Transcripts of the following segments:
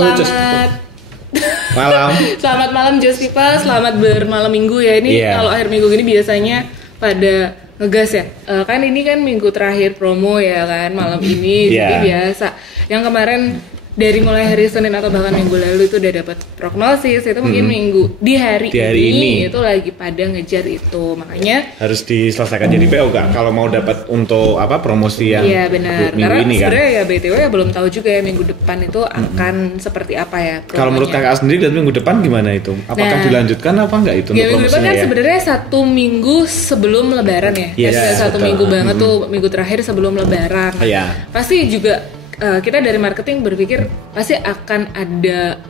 Selamat malam. Selamat malam Just People, selamat bermalam minggu ya. Ini kalau akhir minggu gini biasanya pada ngegas ya. Kan ini kan minggu terakhir promo ya kan malam ini. Jadi biasa. Yang kemarin dari mulai hari Senin atau bahkan minggu lalu itu udah dapat prognosis, itu mungkin minggu di hari ini itu lagi pada ngejar itu, makanya harus diselesaikan jadi PO kak kalau mau dapat untuk apa promosi yang benar. minggu Karena ini kan. Sebenarnya ya BTW ya belum tahu juga ya minggu depan itu akan seperti apa ya promonya. Kalau menurut kakak sendiri dan minggu depan gimana itu? Apakah dilanjutkan apa enggak itu? Ya minggu depan kan sebenarnya 1 minggu sebelum Lebaran ya. Satu minggu banget tuh, minggu terakhir sebelum Lebaran. Pasti juga kita dari marketing berpikir pasti akan ada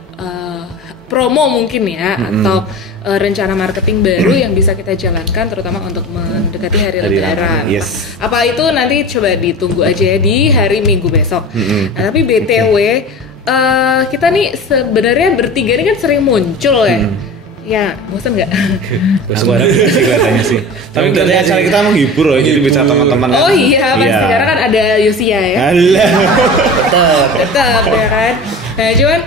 promo mungkin ya atau rencana marketing baru yang bisa kita jalankan terutama untuk mendekati hari Lebaran. Apa itu nanti coba ditunggu aja ya di hari Minggu besok. Nah, tapi BTW kita nih sebenarnya bertiga ini kan sering muncul ya. Ya, bosan nggak? Aku harap sih kelihatannya sih. Tapi dari acara kita menghibur loh, jadi bisa teman-teman. Oh iya, pasti karena kan ada Yosia ya. Tetap ya kan. Nah, cuman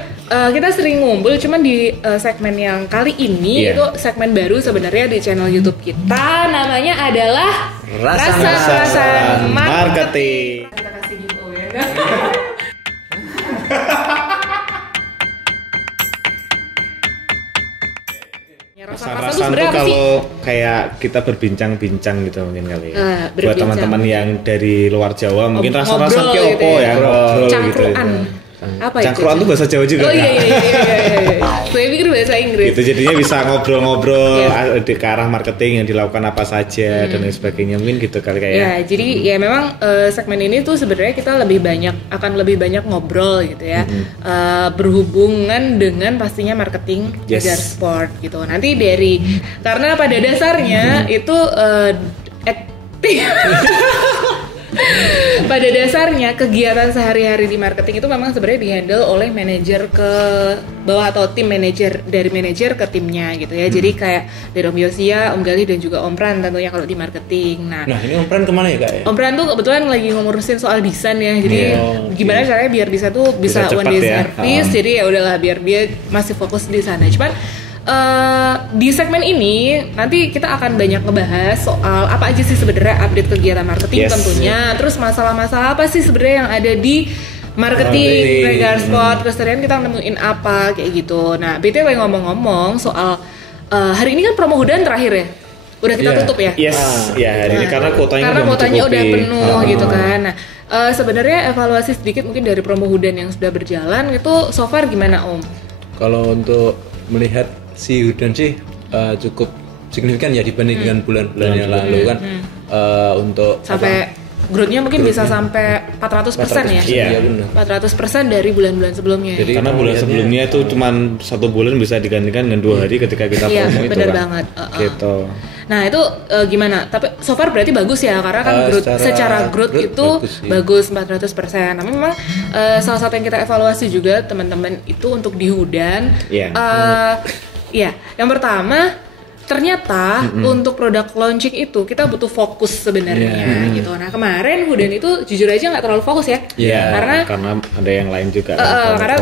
kita sering ngumpul, cuman di segmen yang kali ini itu segmen baru sebenarnya di channel YouTube kita, namanya adalah Rasa-Rasan Marketing. Kita kasih giveaway ya. Rasa-rasan tuh kalau kayak kita berbincang-bincang gitu mungkin kali ya. Buat teman-teman yang dari luar Jawa mungkin rasa-rasan kayak apa ya, ngobrol gitu. Apa itu? Cangkruan tuh bahasa Jawa juga. Oh iya. Gue pikir bahasa Inggris. Gitu jadinya bisa ngobrol-ngobrol ke arah marketing yang dilakukan apa saja dan lain sebagainya mungkin gitu kali kayak. Ya, jadi ya memang segmen ini tuh sebenarnya kita akan lebih banyak ngobrol gitu ya. Berhubungan dengan pastinya marketing Jar Sport gitu. Nanti karena pada dasarnya itu pada dasarnya kegiatan sehari-hari di marketing itu memang sebenarnya dihandle oleh manajer ke bawah atau tim manajer, dari manajer ke timnya gitu ya. Jadi kayak dari Om Yosia, Om Galih dan juga Om Pran tentunya kalau di marketing. Nah ini Om Pran kemana ya kak? Om Pran tuh kebetulan lagi ngurusin soal desain ya. Jadi gimana caranya biar bisa one day service. Jadi ya udahlah biar dia masih fokus di sana. Cuman di segmen ini nanti kita akan banyak ngebahas soal apa aja sih sebenarnya update kegiatan marketing tentunya. Terus masalah-masalah apa sih sebenarnya yang ada di marketing Jar Sport, keseharian kita nemuin apa kayak gitu. Nah, BTW ngomong-ngomong soal hari ini kan promo Hudan terakhir ya. Udah kita tutup ya? Hari ini karena kuotanya udah penuh gitu kan. Nah, sebenarnya evaluasi sedikit mungkin dari promo Hudan yang sudah berjalan itu so far gimana Om? Kalau untuk melihat si Hudan sih cukup signifikan ya dibanding dengan bulan-bulan yang lalu kan untuk sampai growth-nya mungkin bisa sampai 400% ya. Iya benar. 400% dari bulan-bulan sebelumnya. Jadi karena bulan sebelumnya itu cuma 1 bulan bisa digantikan dengan 2 hari ketika kita promo itu. Iya, benar banget. Gitu. Nah, itu gimana? Tapi so far berarti bagus ya karena kan secara growth itu bagus 400%. Nah, memang salah satu yang kita evaluasi juga teman-teman itu untuk di Hudan. Yang pertama ternyata untuk produk launching itu kita butuh fokus sebenarnya gitu. Nah kemarin Hudan itu jujur aja nggak terlalu fokus ya. Karena ada yang lain juga. Karena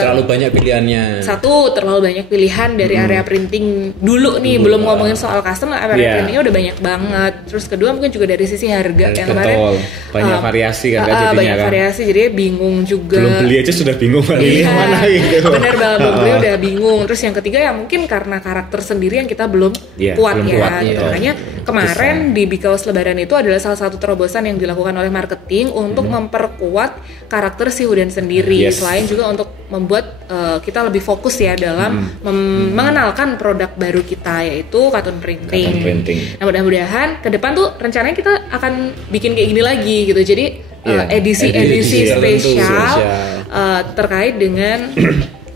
terlalu banyak pilihannya. Satu terlalu banyak pilihan dari area printing dulu nih, belum ngomongin soal custom, area printingnya udah banyak banget. Terus kedua mungkin juga dari sisi harga yang kemarin banyak variasi kan jadinya banyak variasi jadi bingung juga. Belum beli aja sudah bingung pilih mana gitu. Bener banget, belum beli udah bingung. Terus yang ketiga ya mungkin karena karakter sendiri yang kita belum kuat gitu. Makanya kemarin di Because Lebaran itu adalah salah satu terobosan yang dilakukan oleh marketing untuk memperkuat karakter si Hudan sendiri. Selain juga untuk membuat kita lebih fokus ya dalam mengenalkan produk baru kita yaitu cartoon printing. Nah mudah-mudahan ke depan tuh rencananya kita akan bikin kayak gini lagi gitu. Jadi edisi spesial terkait dengan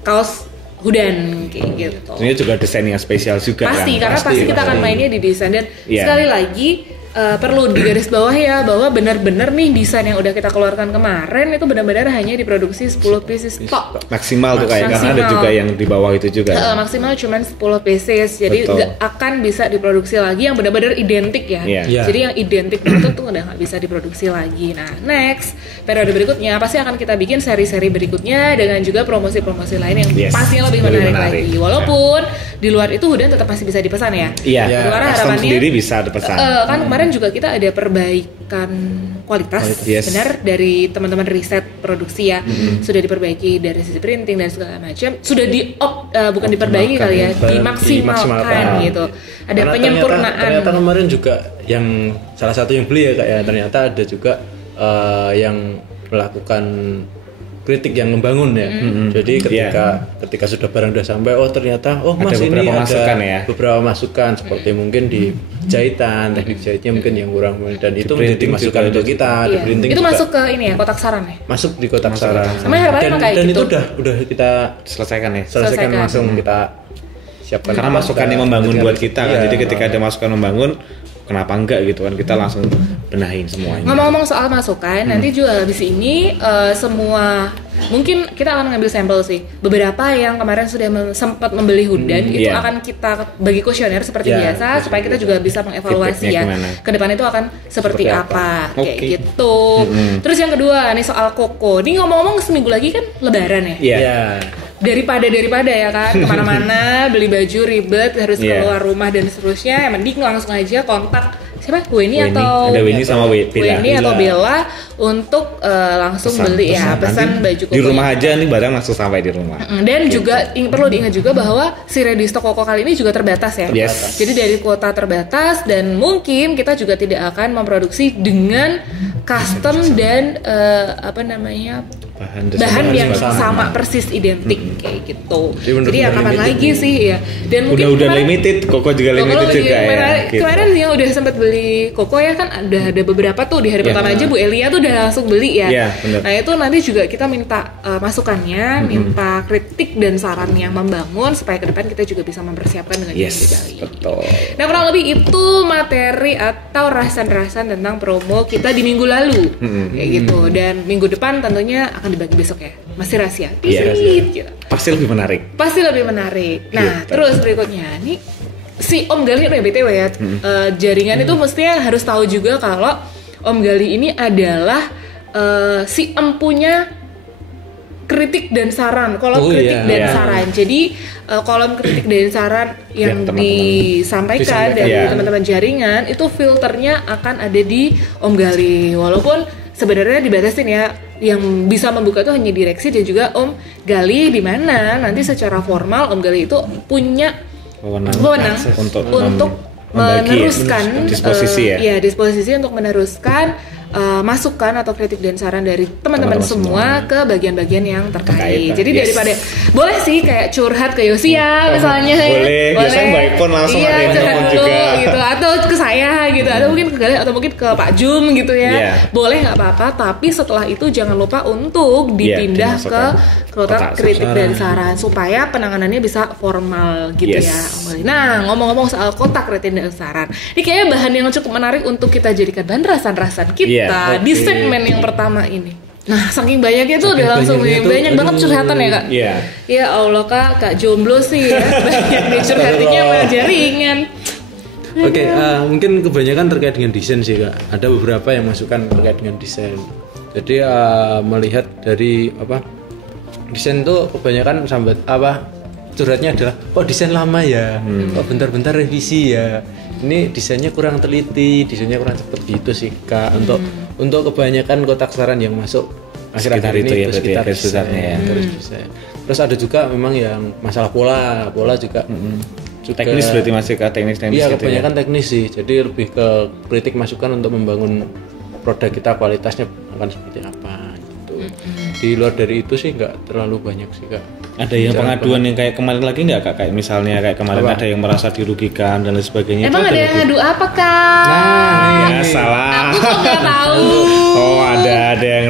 kaos Hudan kayak gitu. Ini juga desain yang spesial juga. Pasti, karena pasti kita akan mainnya di desain dan sekali lagi perlu digaris bawah ya bahwa benar-benar nih desain yang udah kita keluarkan kemarin itu benar-benar hanya diproduksi 10 pieces tok. Maksimal tuh kayak karena ada juga yang di bawah itu juga. Maksimal cuma 10 pieces. Jadi nggak akan bisa diproduksi lagi yang benar-benar identik ya. Jadi yang identik itu tuh udah nggak bisa diproduksi lagi. Nah, next periode berikutnya pasti akan kita bikin seri-seri berikutnya dengan juga promosi-promosi lain yang pastinya lebih menarik lagi. Walaupun di luar itu udah tetap masih bisa dipesan ya. Di luar harapannya sendiri bisa dipesan. Kan kemarin juga kita ada perbaikan kualitas benar dari teman-teman riset produksi ya. Sudah diperbaiki dari sisi printing dan segala macam. Sudah bukan diperbaiki kali ya, dimaksimalkan gitu. Ada karena penyempurnaan. Ternyata kemarin juga yang salah satu yang beli ya Kak ya, ternyata ada juga yang melakukan kritik yang membangun ya. Jadi ketika sudah barang sudah sampai, ternyata Mas ini ada beberapa masukan seperti mungkin di jahitan, teknik jahitnya mungkin yang kurang, dan itu menjadi masukan untuk kita. Itu juga masuk ke ini ya, kotak saran ya. Masuk di kotak saran. Dan itu udah kita selesaikan langsung kita siapkan. Karena masukan yang membangun buat kita kan. Jadi ketika ada masukan membangun, kenapa enggak gitu kan, kita langsung benahin semuanya. Ngomong-ngomong soal masukan, nanti juga habis ini semua mungkin kita akan ngambil sampel sih. Beberapa yang kemarin sudah sempat membeli Hudan itu akan kita bagi kuesioner seperti biasa supaya kita juga bisa mengevaluasi ya ke depan itu akan seperti apa kayak gitu. Terus yang kedua nih soal koko. Ini ngomong-ngomong seminggu lagi kan Lebaran ya. Daripada ya kan kemana-mana beli baju ribet harus keluar rumah dan seterusnya, yang mending langsung aja kontak siapa? Weni atau Bella untuk langsung beli ya, pesan baju koko di rumah aja nih, barang langsung sampai di rumah. Dan juga perlu diingat juga bahwa si ready stock koko kali ini juga terbatas ya. Jadi dari kuota terbatas dan mungkin kita juga tidak akan memproduksi dengan custom dan bahan yang sama persis identik kayak gitu. Jadi ya kapan lagi sih ya. Dan udah limited, koko juga limited juga ya. Kemarin yang udah sempat beli koko ya kan ada beberapa tuh di hari pertama aja Bu Elia tuh udah langsung beli ya. Nah itu nanti juga kita minta masukannya, minta kritik dan saran yang membangun supaya ke depan kita juga bisa mempersiapkan dengan lebih baik. Betul. Nah kurang lebih itu materi atau rasan-rasan tentang promo kita di minggu lalu kayak gitu. Dan minggu depan tentunya akan dibagi besok ya, masih rahasia. Pasti lebih menarik. Nah terus berikutnya nih si Om Gali ya BTW ya, jaringan itu mestinya harus tahu juga kalau Om Gali ini adalah si empunya kritik dan saran, kolom kritik dan saran. Jadi kolom kritik dan saran yang disampaikan dari teman-teman jaringan itu filternya akan ada di Om Gali. Walaupun sebenarnya dibatasin ya, yang bisa membuka itu hanya direksi dan juga Om Gali, di mana nanti secara formal Om Gali itu punya wewenang untuk meneruskan disposisi untuk meneruskan masukan atau kritik dan saran dari teman-teman semua ke bagian-bagian yang terkait. Jadi daripada boleh sih kayak curhat ke Yosia misalnya, boleh. Biasanya by phone langsung ada yang curhat juga gitu, atau ke saya gitu, atau mungkin ke Gali atau mungkin ke Pak Jum gitu ya. Boleh nggak apa-apa, tapi setelah itu jangan lupa untuk dipindah ke kotak kritik dan saran supaya penanganannya bisa formal gitu ya. Nah ngomong-ngomong soal kotak kritik dan saran, ini kayaknya bahan yang cukup menarik untuk kita jadikan bahan rasan-rasan kita di segmen yang pertama ini. Nah saking banyaknya tuh udah langsung banyak banget curhatan ya Kak. Ya Allah Kak jomblo sih ya. Banyak nih curhatinnya sama jaringan. Mungkin kebanyakan terkait dengan desain sih Kak. Ada beberapa yang masukan terkait dengan desain. Jadi melihat dari desain tuh kebanyakan curhatnya adalah desain lama ya, bentar-bentar revisi ya, ini desainnya kurang teliti, desainnya kurang cepet gitu sih Kak. Untuk kebanyakan kotak saran yang masuk akhir-akhir ini itu sekitar desainnya ya. Terus ada juga memang yang masalah pola juga. Teknis berarti masih ke teknis iya gitu kebanyakan teknis sih, jadi lebih ke kritik masukan untuk membangun produk kita kualitasnya akan seperti apa gitu. Di luar dari itu sih nggak terlalu banyak sih Kak. Ada yang pengaduan yang kayak kemarin lagi nggak Kak? Kayak misalnya kayak kemarin ada yang merasa dirugikan dan lain sebagainya. Emang ada yang ngadu apa Kak? Ya salah. Aku kok nggak tahu. Ada yang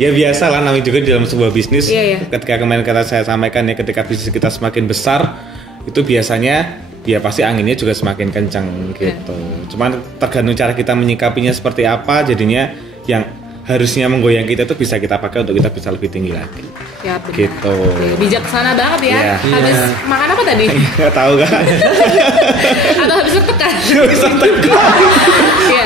ya biasa lah, namanya juga di dalam sebuah bisnis. Ketika kemarin kata saya sampaikan ya, ketika bisnis kita semakin besar itu biasanya ya pasti anginnya juga semakin kencang gitu. Cuman tergantung cara kita menyikapinya seperti apa, jadinya yang harusnya menggoyang kita itu bisa kita pakai untuk kita bisa lebih tinggi lagi. Ya benar. Gitu. Bijaksana banget ya. Habis makan apa tadi? Enggak tahu kan? Atau habis tekan? Iya.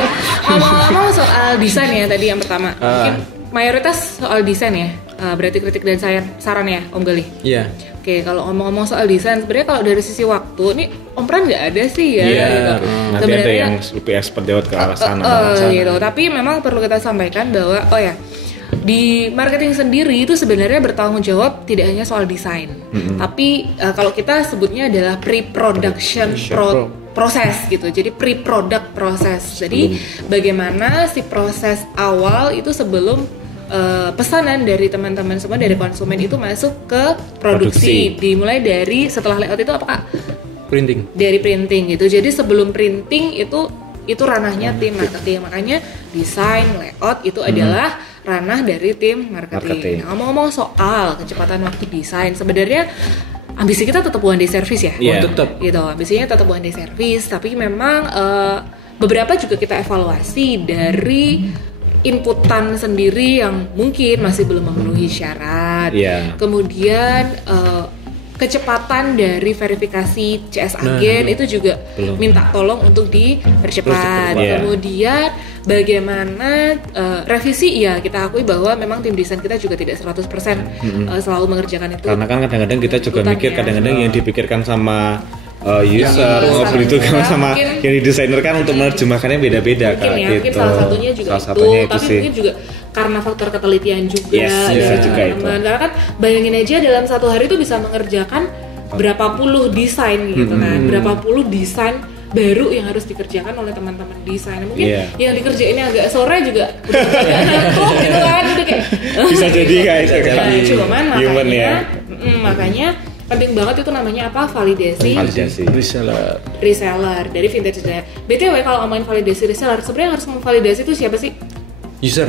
Ngomong-ngomong soal desain ya tadi yang pertama. Mungkin mayoritas soal desain ya. Berarti kritik dan saran ya Om Gali? Iya. Oke, kalau ngomong-ngomong soal desain, sebenarnya kalau dari sisi waktu, ini Om Pran nggak ada sih ya. Gitu. Nanti ada yang lebih expert jawab ke arah sana. Gitu. Tapi memang perlu kita sampaikan bahwa, di marketing sendiri itu sebenarnya bertanggung jawab tidak hanya soal desain, tapi kalau kita sebutnya adalah pre-production proses gitu. Jadi pre-product proses. Jadi bagaimana si proses awal itu sebelum pesanan dari teman-teman semua, dari konsumen itu masuk ke produksi. Dimulai dari setelah layout itu apa Kak? Printing. Dari printing gitu. Jadi sebelum printing itu ranahnya tim marketing. Makanya desain, layout itu adalah ranah dari tim marketing. Nah, ngomong-ngomong soal kecepatan waktu desain, sebenarnya ambisi kita tetap one day service ya. Tetap. Gitu. Ambisinya tetap one day service, tapi memang beberapa juga kita evaluasi dari inputan sendiri yang mungkin masih belum memenuhi syarat. Kemudian kecepatan dari verifikasi CS agen itu juga minta tolong untuk dipercepat. Kemudian bagaimana revisi, ya kita akui bahwa memang tim desain kita juga tidak 100% selalu mengerjakan itu. Karena kan kadang-kadang kita juga mikir kadang-kadang yang dipikirkan sama user ngobrol itu kan sama yang di desainer kan untuk menerjemahkannya beda-beda kan gitu. Mungkin salah satunya juga itu, tapi sih. mungkin juga karena faktor ketelitian juga. Juga itu. Karena kan bayangin aja dalam satu hari itu bisa mengerjakan berapa puluh desain gitu kan, berapa puluh desain baru yang harus dikerjakan oleh teman-teman desain. Mungkin yang dikerjainnya agak sore juga udah ngantuk gitu kan, udah kayak bisa jadi guys. Cuman makanya penting banget itu namanya apa? Validasi reseller dari vintage design. BTW kalau ngomongin validasi reseller, sebenarnya harus memvalidasi itu siapa sih? User.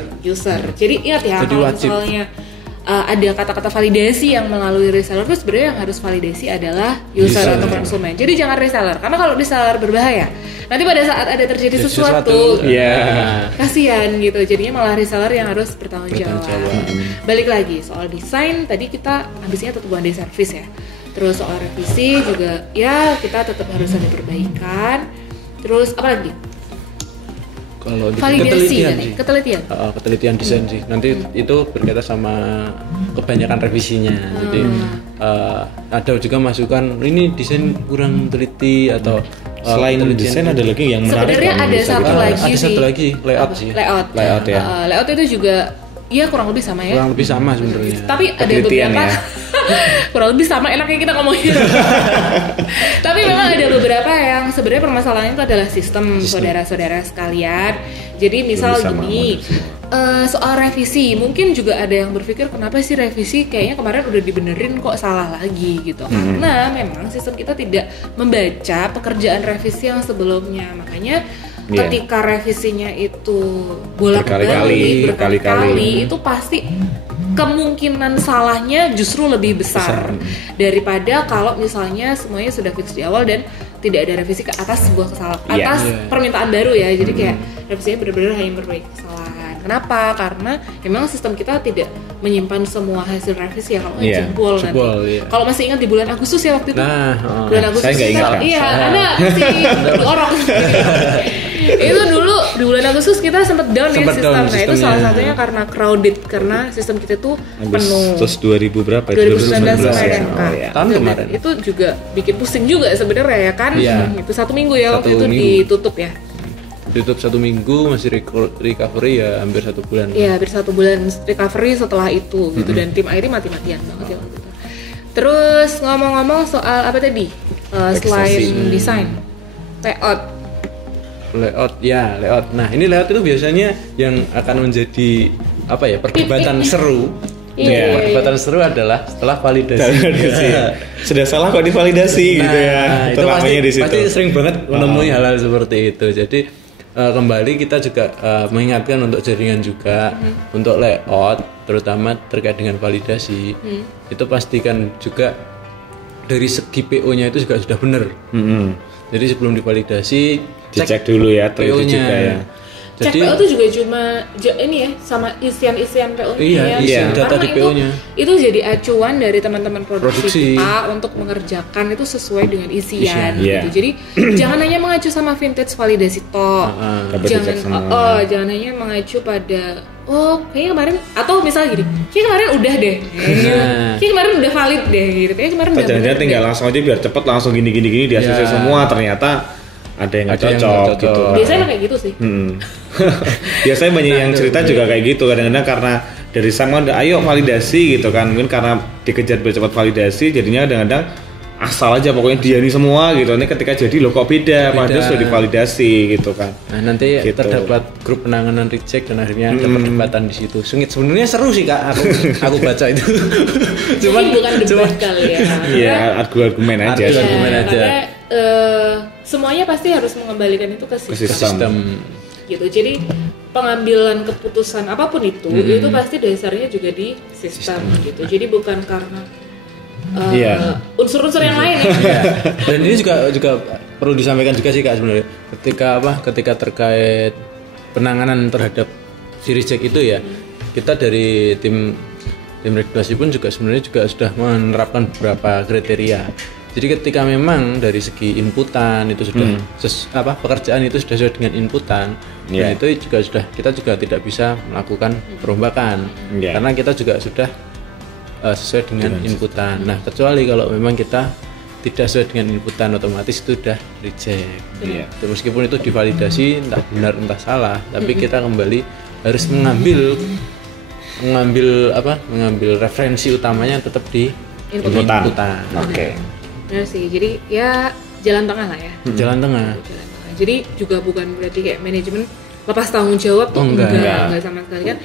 Jadi ingat ya, kalau misalnya ada kata-kata validasi yang melalui reseller, terus sebenarnya yang harus validasi adalah user atau konsumen. Jadi jangan reseller, karena kalau reseller berbahaya. Nanti pada saat ada terjadi sesuatu, kasihan gitu. Jadinya malah reseller yang harus bertanggung jawab. Balik lagi soal desain, tadi kita ambisinya tetap one day service ya. Terus soal revisi juga, ya kita tetap harus ada perbaikan. Terus apa lagi? Kalau validasi ketelitian desain sih. Nanti itu berkaitan sama kebanyakan revisinya. Jadi ada juga masukan ini desain kurang teliti atau selain desain ada lagi yang menarik. Sebenarnya ada satu lagi layout sih. Layout ya. Layout itu juga kurang lebih sama ya. Kurang lebih sama sebenarnya. Tapi ada beberapa kurang lebih sama, enaknya kita ngomongin. Tapi memang ada beberapa yang sebenarnya permasalahannya itu adalah sistem saudara-saudara sekalian. Jadi misal gini, soal revisi, mungkin juga ada yang berpikir kenapa sih revisi kayaknya kemarin udah dibenerin kok salah lagi gitu. Karena memang sistem kita tidak membaca pekerjaan revisi yang sebelumnya, makanya ketika revisinya itu bolak-balik berkali-kali itu pasti kemungkinan salahnya justru lebih besar daripada kalau misalnya semuanya sudah fix di awal dan tidak ada revisi ke atas sebuah kesalahan permintaan baru ya. Jadi kayak revisinya benar-benar hanya memperbaiki kesalahan. Kenapa? Karena memang sistem kita tidak menyimpan semua hasil revisi ya, kalau jebol nanti. Kalau masih ingat di bulan Agustus ya waktu itu. Bulan Agustus saya nggak ingat. Anda masih diorok. Itu dulu di bulan Agustus kita sempat down ya sistem. Nah itu salah satunya karena crowded, karena sistem kita tuh penuh. Terus 2000 berapa? 2019 kemarin. Tahun kemarin. Itu juga bikin pusing juga sebenarnya ya kan. Itu 1 minggu ya waktu itu ditutup ya. Ditutup 1 minggu, masih recovery ya hampir 1 bulan. Iya, hampir 1 bulan recovery setelah itu gitu, dan tim IT mati-matian banget ya waktu itu. Terus ngomong-ngomong soal apa tadi? Selain desain, layout. Nah, ini layout itu biasanya yang akan menjadi perdebatan seru. Perdebatan seru adalah setelah validasi. Sudah salah kok divalidasi gitu ya. Itu pasti sering banget menemui hal-hal seperti itu. Jadi kembali kita juga mengingatkan untuk jaringan juga, untuk layout terutama terkait dengan validasi. Itu pastikan juga dari segi PO-nya itu juga sudah benar. Jadi sebelum divalidasi dicek dulu ya PO-nya juga ya. Jadi PO itu juga cuma ini ya sama isian PO-nya ya. Data di PO-nya. Itu jadi acuan dari teman-teman produksi kita untuk mengerjakan itu sesuai dengan isian gitu. Jadi jangan hanya mengacu sama vintage validasi toh. Jangan hanya mengacu pada kayaknya kemarin atau misalnya gini, kayaknya kemarin udah deh. Kayaknya kemarin udah valid deh gitu. Kayaknya kemarin udah. Jangan tinggal langsung aja biar cepet langsung gini di ACC semua ternyata ada yang nggak cocok gitu. Biasanya kayak gitu sih. Biasanya banyak yang cerita juga kayak gitu. Kadang-kadang karena dari sama ayo validasi gitu kan. Mungkin karena dikejar biar cepat validasi jadinya kadang-kadang asal aja pokoknya dia nih semua gitu. Ini ketika jadi loh kok beda. Padahal sudah divalidasi gitu kan. Nah nanti gitu. Terdapat grup penanganan reject dan akhirnya ada perdebatan di situ. Sebenarnya seru sih Kak. Aku baca itu. Cuman bukan debat kali ya. Iya, argumen aja. Argumen aja. Semuanya pasti harus mengembalikan itu ke sistem. Gitu. Jadi pengambilan keputusan apapun itu pasti dasarnya juga di sistem. Gitu. Jadi bukan karena unsur-unsur yang lain ya. Dan ini juga perlu disampaikan juga sih Kak sebenarnya. Ketika terkait penanganan terhadap si reject itu ya, kita dari tim regulasi pun juga sebenarnya juga sudah menerapkan beberapa kriteria. Jadi ketika memang dari segi inputan itu sudah pekerjaan itu sudah sesuai dengan inputan, dan itu juga kita juga tidak bisa melakukan perombakan karena kita juga sudah sesuai dengan inputan. Nah, kecuali kalau memang kita tidak sesuai dengan inputan otomatis itu sudah reject. Meskipun itu divalidasi entah benar entah salah, tapi kita kembali harus mengambil referensi utamanya tetap di inputan. Oke. Benar sih, jadi ya jalan tengah lah ya. Jalan tengah. Jadi juga bukan berarti kayak manajemen lepas tanggung jawab tuh enggak sama sekali kan.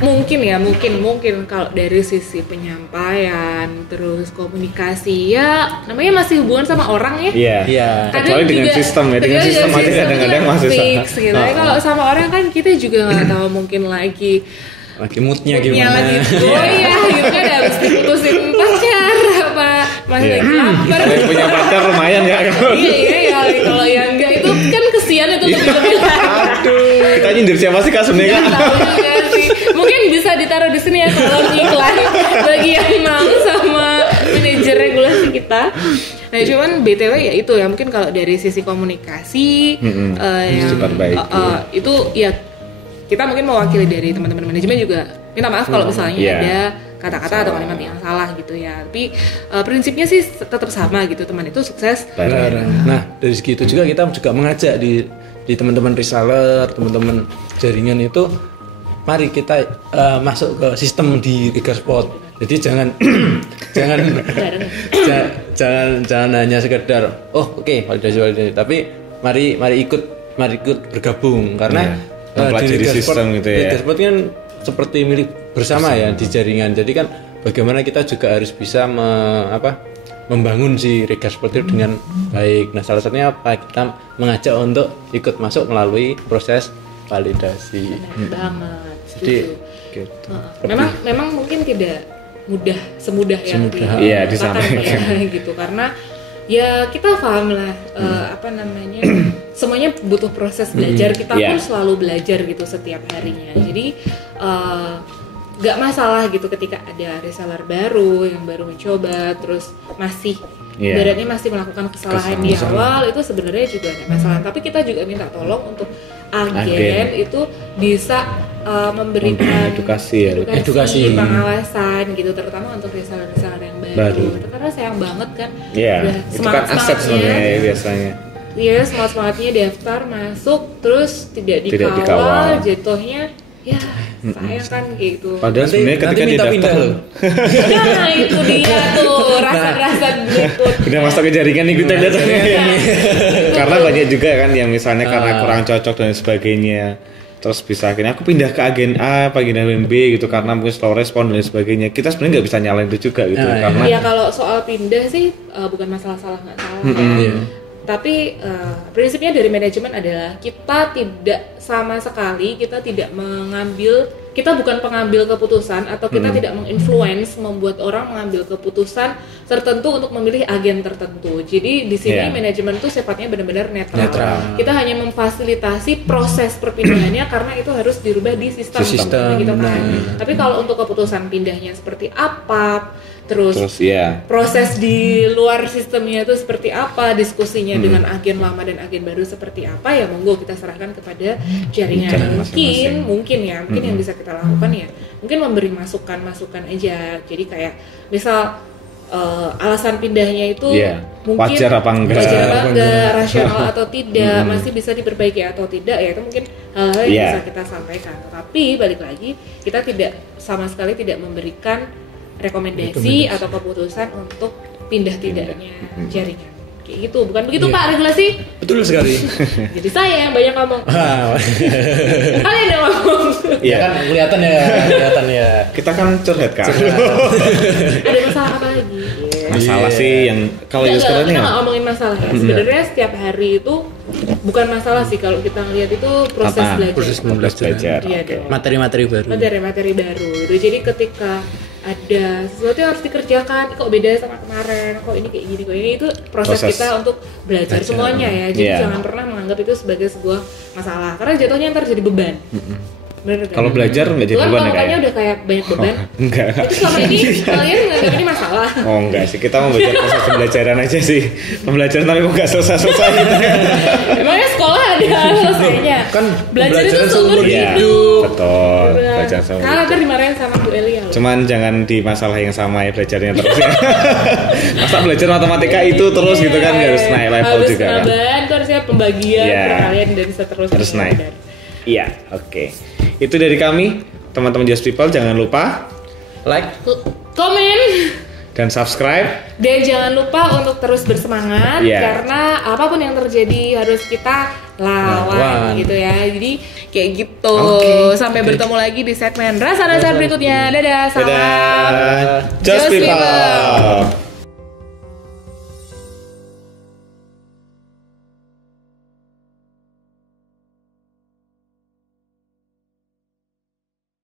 Mungkin kalau dari sisi penyampaian terus komunikasi ya namanya masih hubungan sama orang ya. Iya. Kecuali dengan sistem ya, dengan sistem aja kadang-kadang masih fix gitu. Kalau sama orang kan kita juga nggak tahu mungkin lagi moodnya gimana gitu. Gitu kan harus diputusin pacar apa masih lagi lapar. Kalau punya pacar lumayan ya. Iya kalau yang enggak itu kan kesian itu lebih. Aduh, kita nyindir siapa sih Kak sebenarnya? Mungkin bisa ditaruh di sini ya kalau iklan bagi yang mau sama manajer regulasi kita. Nah cuman BTW ya itu ya mungkin kalau dari sisi komunikasi itu ya kita mungkin mewakili dari teman-teman manajemen juga minta maaf kalau misalnya ada kata-kata atau kalimat yang salah gitu ya. Tapi prinsipnya sih tetap sama gitu, teman itu sukses. Nah dari segitu juga kita juga mengajak di teman-teman reseller, teman-teman jaringan itu, mari kita masuk ke sistem di Regarspot. Jadi jangan hanya sekedar validasi, tapi mari ikut bergabung karena di sistem gitu ya. Regarspot kan seperti milik bersama ya di jaringan. Jadi kan bagaimana kita juga harus bisa membangun si Regarspot itu dengan baik. Nah salah satunya kita mengajak untuk ikut masuk melalui proses validasi. Benar banget. Jadi gitu. Memang mungkin tidak semudah yang disampaikan gitu karena ya kita paham lah semuanya butuh proses belajar. Kita pun selalu belajar gitu setiap harinya. Jadi gak masalah gitu ketika ada reseller baru yang baru mencoba terus masih ibaratnya masih melakukan kesalahan di awal, itu sebenarnya juga gak masalah. Tapi kita juga minta tolong untuk agen itu bisa memberikan edukasi pengawasan gitu, terutama untuk reseller-reseller yang baru. Karena sayang banget kan itu kan aset sebenarnya biasanya. Iya, semangat-semangatnya daftar masuk terus tidak dikawal. Jatuhnya ya sayang kan gitu. Padahal sebenarnya ketika dia daftar nah itu dia tuh rasa-rasa berikut udah masuk ke jaringan nih kita datangnya. Karena banyak juga kan yang misalnya karena kurang cocok dan sebagainya, terus bisa akhirnya aku pindah ke agen A, agen B gitu karena mungkin slow respon dan sebagainya. Kita sebenarnya nggak bisa nyalain itu juga gitu karena ya kalau soal pindah sih bukan masalah salah nggak salah. Tapi prinsipnya dari manajemen adalah kita tidak sama sekali, kita bukan pengambil keputusan atau kita tidak menginfluence membuat orang mengambil keputusan tertentu untuk memilih agen tertentu. Jadi di sini manajemen itu sifatnya benar-benar netral. Kita hanya memfasilitasi proses perpindahannya karena itu harus dirubah di sistem. Gitu kan. Tapi kalau untuk keputusan pindahnya seperti apa, terus proses di luar sistemnya itu seperti apa, diskusinya dengan agen lama dan agen baru seperti apa, ya monggo kita serahkan kepada jaringan. Mungkin yang bisa kita lakukan ya mungkin memberi masukan aja. Jadi kayak misal alasan pindahnya itu mungkin wajar apa enggak, rasional atau tidak, masih bisa diperbaiki atau tidak, ya itu mungkin hal-hal yang bisa kita sampaikan. Tapi balik lagi, kita sama sekali tidak memberikan rekomendasi atau keputusan untuk pindah tidaknya jaringan. Kayak gitu, bukan begitu Pak regulasi? Betul sekali. Jadi saya yang banyak ngomong. Kalian yang ngomong. Iya kan kelihatan ya. Kita kan curhat kan. Ada masalah apa lagi? Masalah sih yang kalau sekarang ini nggak ngomongin masalah ya. Sebenarnya setiap hari itu bukan masalah sih kalau kita lihat itu proses belajar. Materi-materi baru. Materi-materi baru. Jadi ketika ada sesuatu yang harus dikerjakan, kok beda sama kemarin, kok ini kayak gini, kok ini, itu proses kita untuk belajar semuanya ya. Jadi jangan pernah menganggap itu sebagai sebuah masalah, karena jatuhnya ntar jadi beban. Kalau belajar nggak jadi beban ya kayaknya udah kayak banyak beban. Enggak. Itu selama ini kalian nganggap ini masalah? Oh enggak sih, kita mau belajar proses pembelajaran aja sih. Pembelajaran tapi kok nggak selesai gitu kan. Emangnya sekolah ada selesainya? Kan belajar itu seumur hidup. Betul. Belajar seumur hidup. Kalau ntar dimarahin sama Bu Elia. Cuman jangan di masalah yang sama ya belajarnya terus ya. Masa belajar matematika itu terus gitu kan, harus naik level juga kan. Harus harusnya pembagian perkalian dan seterusnya. Harus naik. Iya, oke. Itu dari kami, teman-teman Just People. Jangan lupa like, komen, dan subscribe. Dan jangan lupa untuk terus bersemangat karena apapun yang terjadi harus kita lawan gitu ya. Jadi kayak gitu. Sampai bertemu lagi di segmen Rasa Dasar berikutnya. Dadah, salam Just People.